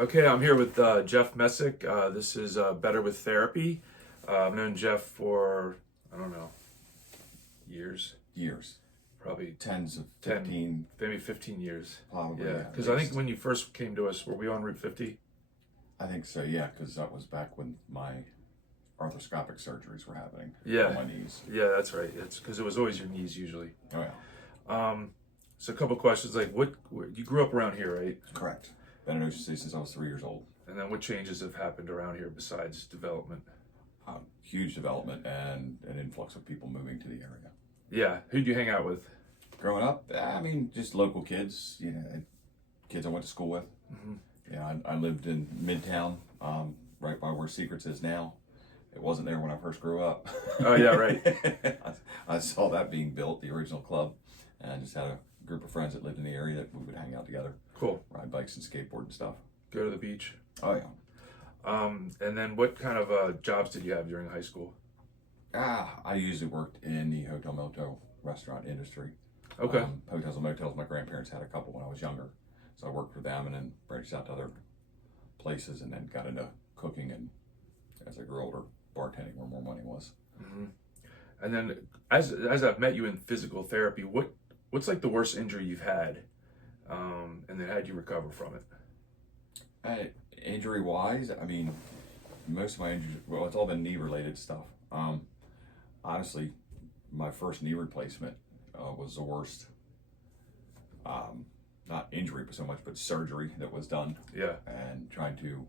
Okay, I'm here with Jeff Messick. This is Better with Therapy. I've known Jeff for, I don't know, years. Years. Probably Tens of 15. maybe 15 years. Probably, Yeah, because I think when you first came to us, were we on Route 50? I think so, yeah, because that was back when my arthroscopic surgeries were happening Yeah. on my knees. Yeah, that's right. It's because it was always your knees usually. Oh, yeah. So a couple questions, like you grew up around here, right? Correct. Been in Ocean City since I was 3 years old. And then what changes have happened around here besides development? Huge development and an influx of people moving to the area. Yeah, who'd you hang out with? Growing up, I mean, just local kids, kids I went to school with. Mm-hmm. Yeah, I lived in Midtown, right by where Secrets is now. It wasn't there when I first grew up. Oh, yeah, right. I saw that being built, the original club, and I just had a group of friends that lived in the area that we would hang out together. Cool. Ride bikes and skateboard and stuff. Go to the beach. Oh, yeah. And then what kind of jobs did you have during high school? I usually worked in the hotel motel restaurant industry. Okay. Hotels and motels, my grandparents had a couple when I was younger. So I worked for them and then branched out to other places and then got into cooking, and as I grew older, bartending where more money was. Mm-hmm. And then as I've met you in physical therapy, what's like the worst injury you've had? And then how'd you recover from it? Injury wise, I mean, most of my injuries, well, it's all been knee related stuff. Honestly, my first knee replacement was the worst. Not injury so much, but surgery that was done. Yeah. And trying to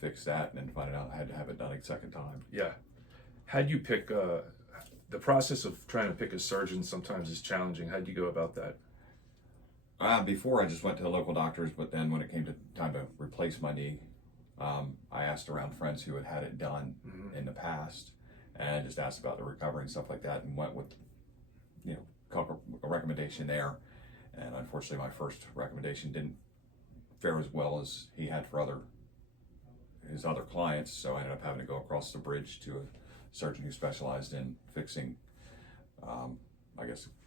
fix that and then finding out I had to have it done a second time. Yeah. How'd you pick, the process of trying to pick a surgeon sometimes is challenging. How'd you go about that? Before I just went to the local doctors, but then when it came to time to replace my knee, I asked around friends who had had it done in the past, and just asked about the recovery and stuff like that, and went with, a recommendation there. And unfortunately, my first recommendation didn't fare as well as he had for his other clients, so I ended up having to go across the bridge to a surgeon who specialized in fixing,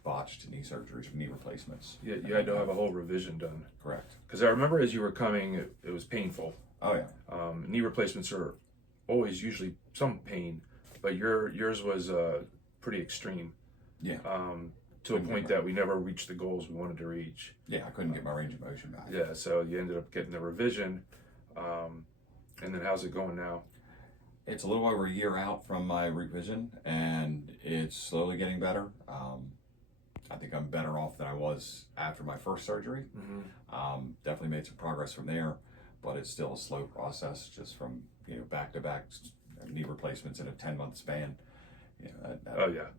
botched knee surgeries, knee replacements. Yeah, you had to have a whole revision done. Correct. Because I remember as you were coming, it was painful. Oh, yeah. Knee replacements are always usually some pain, but yours was pretty extreme. Yeah. To a point that we never reached the goals we wanted to reach. Yeah, I couldn't get my range of motion back. Yeah, so you ended up getting the revision. And then how's it going now? It's a little over a year out from my revision, and it's slowly getting better. I think I'm better off than I was after my first surgery. Mm-hmm. Definitely made some progress from there, but it's still a slow process just from back-to-back knee replacements in a 10-month span.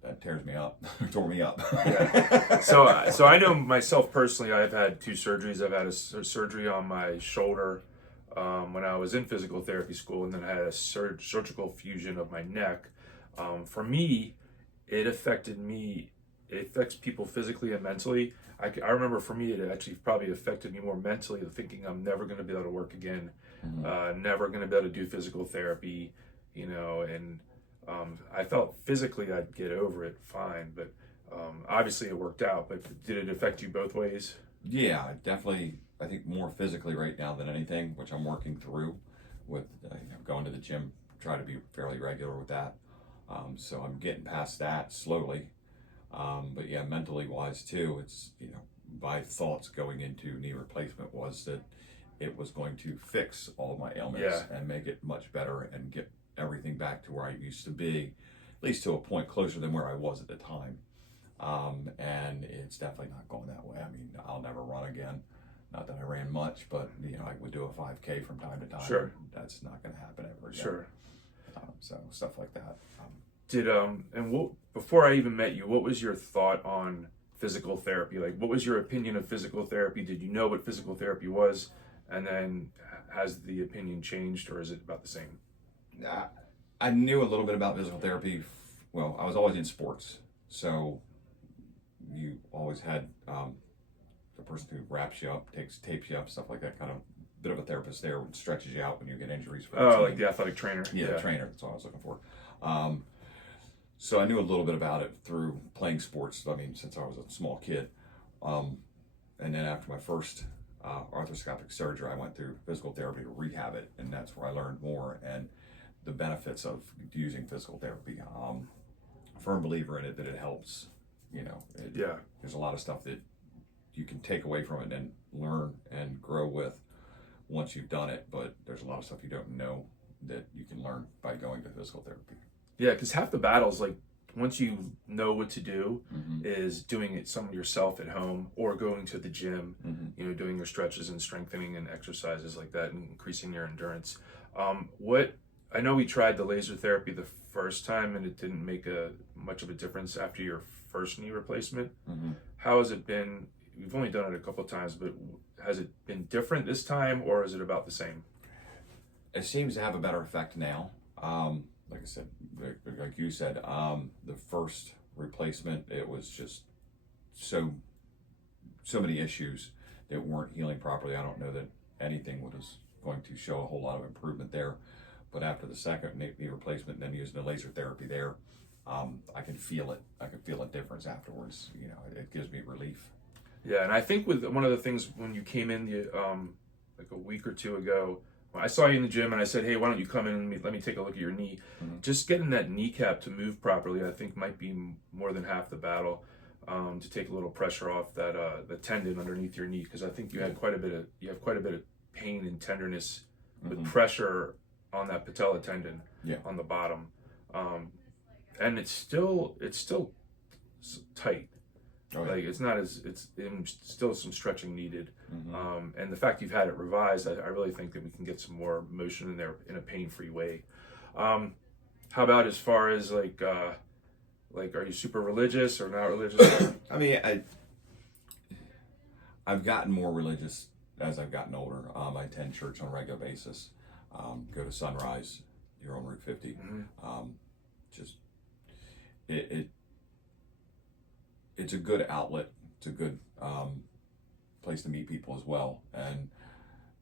That tears me up. Tore me up. Yeah. So I know myself personally, I've had 2 surgeries. I've had a surgery on my shoulder when I was in physical therapy school, and then I had a surgical fusion of my neck. For me, it affected me. It affects people physically and mentally. I remember for me, it actually probably affected me more mentally, thinking I'm never going to be able to work again, never going to be able to do physical therapy, and I felt physically I'd get over it fine, but obviously it worked out. But did it affect you both ways? Yeah, definitely. I think more physically right now than anything, which I'm working through with going to the gym, try to be fairly regular with that. So I'm getting past that slowly. But yeah, mentally wise too, it's, my thoughts going into knee replacement was that it was going to fix all of my ailments and make it much better and get everything back to where I used to be, at least to a point closer than where I was at the time. And it's definitely not going that way. I mean, I'll never run again. Not that I ran much, but I would do a 5K from time to time. Sure. That's not going to happen ever again. Sure. So stuff like that. Before I even met you, what was your thought on physical therapy? Like, what was your opinion of physical therapy? Did you know what physical therapy was? And then has the opinion changed, or is it about the same? I knew a little bit about physical therapy. Well, I was always in sports, so you always had the person who wraps you up, tapes you up, stuff like that. Kind of bit of a therapist there, stretches you out when you get injuries. Like the athletic trainer. Yeah, the trainer. That's what I was looking for. So I knew a little bit about it through playing sports. I mean, since I was a small kid. And then after my first arthroscopic surgery, I went through physical therapy to rehab it, and that's where I learned more and the benefits of using physical therapy. Firm believer in it that it helps. You know, there's a lot of stuff that you can take away from it and learn and grow with once you've done it, but there's a lot of stuff you don't know that you can learn by going to physical therapy. Yeah, because half the battles, like once you know what to do, is doing it some yourself at home or going to the gym, you know, doing your stretches and strengthening and exercises like that and increasing your endurance. What I know we tried the laser therapy the first time and it didn't make much of a difference after your first knee replacement. How has it been? We've only done it a couple of times, but has it been different this time or is it about the same? It seems to have a better effect now. Like I said, like you said, the first replacement, it was just so many issues that weren't healing properly. I don't know that anything was going to show a whole lot of improvement there. But after the second knee replacement, and then using the laser therapy there, I can feel it. I can feel a difference afterwards. You know, it gives me relief. Yeah, and I think with one of the things when you came in like a week or two ago, I saw you in the gym and I said, hey, why don't you come in and let me take a look at your knee. Just getting that kneecap to move properly, I think might be more than half the battle, to take a little pressure off that the tendon underneath your knee, because I think you have quite a bit of pain and tenderness with pressure on that patella tendon on the bottom, and it's still tight. Oh, yeah. Like it's still some stretching needed, and the fact you've had it revised, I really think that we can get some more motion in there in a pain-free way. How about as far as like are you super religious or not religious? I mean, I've gotten more religious as I've gotten older. I attend church on a regular basis. Go to Sunrise here on Route 50. Just it's a good outlet. It's a good place to meet people as well. And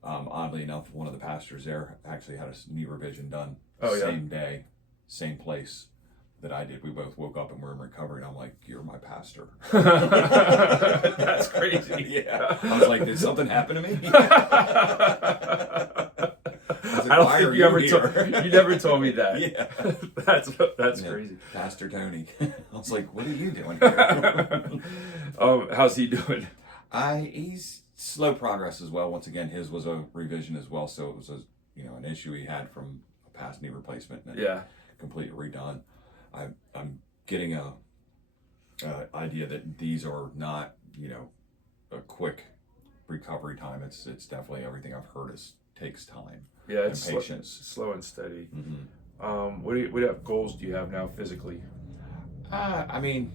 oddly enough, one of the pastors there actually had a knee revision done same day, same place that I did. We both woke up and were in recovery, and I'm like, "You're my pastor." That's crazy. Yeah, I was like, "Did something happen to me?" I don't think you never told me that. Yeah, that's crazy. Pastor Tony. I was like, "What are you doing here?" How's he doing? He's slow progress as well. Once again, his was a revision as well, so it was an issue he had from a past knee replacement, and completely redone. I'm getting a idea that these are not a quick recovery time. It's definitely everything I've heard takes time. Yeah, it's and patience. Slow and steady. What goals do you have now physically? I mean,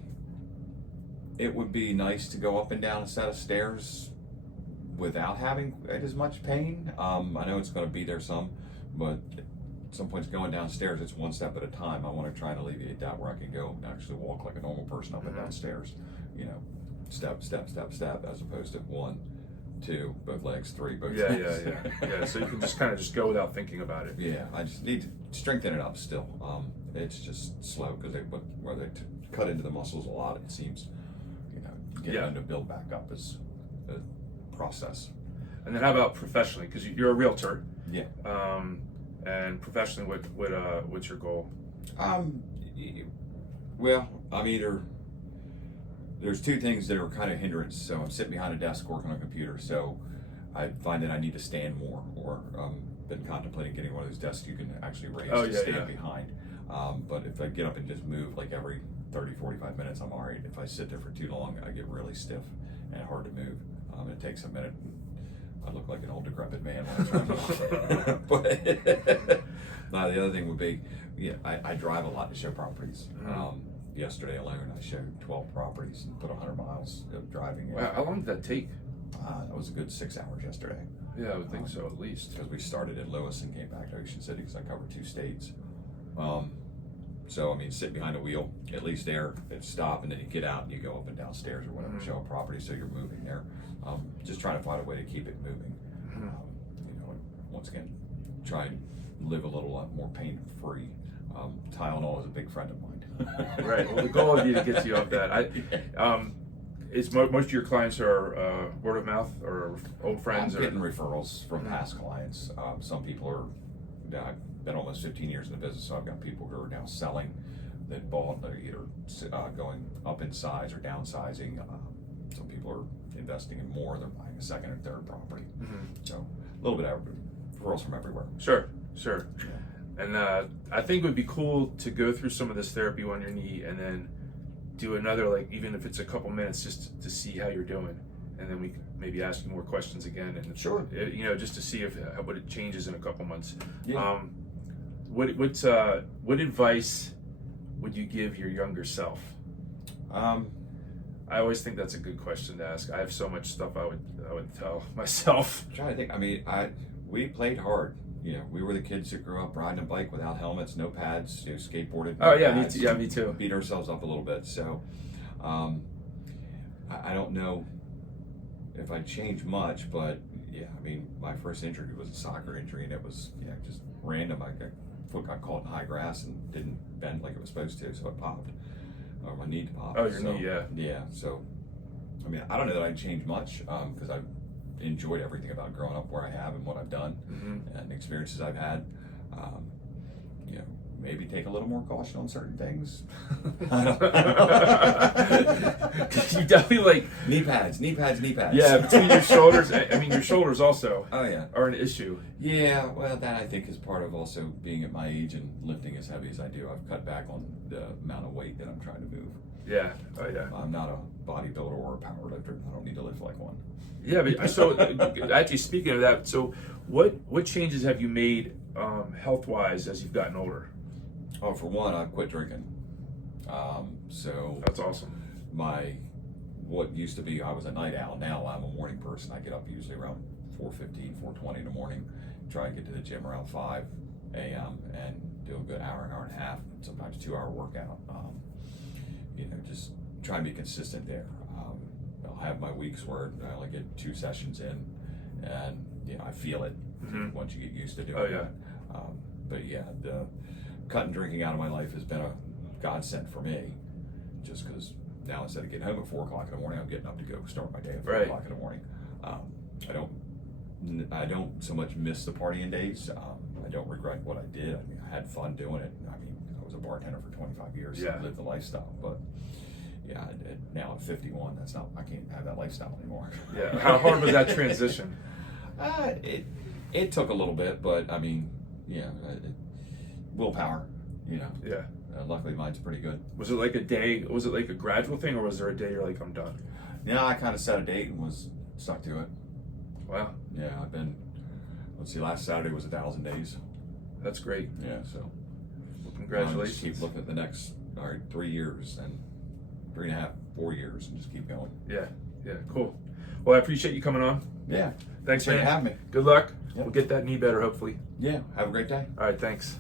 it would be nice to go up and down a set of stairs without having as much pain. I know it's going to be there some, but at some points going downstairs, it's one step at a time. I want to try and alleviate that where I can go and actually walk like a normal person up and down stairs. Step, step, step, step, as opposed to 1, 2, both legs, 3, both legs. Yeah. So you can just go without thinking about it. Yeah, I just need to strengthen it up still. It's just slow because where they cut into the muscles a lot, it seems. Getting them to build back up is a process. And then how about professionally? Because you're a realtor. Yeah. And professionally, what's your goal? Well, there's two things that are kind of hindrance. So I'm sitting behind a desk working on a computer, so I find that I need to stand more, or been contemplating getting one of those desks you can actually raise to stand behind. But if I get up and just move like every 30-45 minutes, I'm all right. If I sit there for too long, I get really stiff and hard to move. It takes a minute. I look like an old decrepit man when I'm trying to But now the other thing would be, I drive a lot to show properties. Yesterday alone, I showed 12 properties and put 100 miles of driving. Wow, how long did that take? That was a good 6 hours yesterday. Yeah, I would think so, at least. Because we started in Lewis and came back to Ocean City because I covered 2 states. So, sit behind a wheel, at least there, and stop, and then you get out and you go up and down stairs or whatever, show a property, so you're moving there. Just trying to find a way to keep it moving. Once again, try and live a little more pain-free Tylenol is a big friend of mine. Right. Well, the goal would be to get you off that. Most of your clients are word of mouth or old friends? I'm getting referrals from past clients. Some people are, I've been almost 15 years in the business, so I've got people who are now selling that bought, they're either going up in size or downsizing. Some people are investing in more, they're buying a second or third property. So a little bit of referrals from everywhere. Sure. And I think it would be cool to go through some of this therapy on your knee and then do another, like, even if it's a couple minutes, just to see how you're doing, and then we can maybe ask you more questions again, and Sure. Just to see if what it changes in a couple months. Yeah. What advice would you give your younger self? I always think that's a good question to ask. I have so much stuff I would tell myself. I'm trying to think. I mean, we played hard. We were the kids that grew up riding a bike without helmets, no pads, skateboarded. Oh no yeah, pads, me too. Yeah, me too. Beat ourselves up a little bit. So, I don't know if I'd change much, but yeah, I mean, my first injury was a soccer injury, and it was just random. Foot got caught in high grass and didn't bend like it was supposed to, so it popped. Or my knee popped. Oh, your knee, yeah. Yeah. So, I mean, I don't know that I'd change much because I've enjoyed everything about growing up where I have and what I've done and the experiences I've had. Maybe take a little more caution on certain things. You definitely knee pads. Yeah, between your shoulders. I mean, your shoulders also. Oh yeah, are an issue. Yeah, well, that I think is part of also being at my age and lifting as heavy as I do. I've cut back on the amount of weight that I'm trying to move. Yeah. Oh yeah. I'm not a bodybuilder or a power lifter. I don't need to lift like one. Yeah, but so actually speaking of that, so what changes have you made health wise as you've gotten older? Oh, for one, I've quit drinking. So that's awesome. What used to be, I was a night owl. Now I'm a morning person. I get up usually around 4:15, 4:20 in the morning. Try and get to the gym around 5 a.m. and do a good hour and a half, sometimes 2-hour workout. Just try and be consistent there. I'll have my weeks where I only get 2 sessions in, and I feel it once you get used to doing it. But yeah, the cutting drinking out of my life has been a godsend for me, just because now instead of getting home at 4 o'clock in the morning, I'm getting up to go start my day at 4 o'clock in the morning. I don't so much miss the partying days. I don't regret what I did. I mean, I had fun doing it. I mean, I was a bartender for 25 years. So I lived the lifestyle, but yeah, now at 51, I can't have that lifestyle anymore. Yeah. How hard was that transition? It took a little bit, but I mean, willpower, Yeah. Luckily, mine's pretty good. Was it like a day? Was it like a gradual thing, or was there a day you're like, I'm done? Yeah, I kind of set a date and was stuck to it. Wow. Yeah, I've been. Let's see, last Saturday was 1,000 days. That's great. Yeah, so. Well, congratulations. Just keep looking at the next 3 years and 3.5, 4 years, and just keep going. Yeah. Cool. Well, I appreciate you coming on. Yeah. Thanks, man. for having me. Good luck. Yep. We'll get that knee better, hopefully. Yeah. Have a great day. All right. Thanks.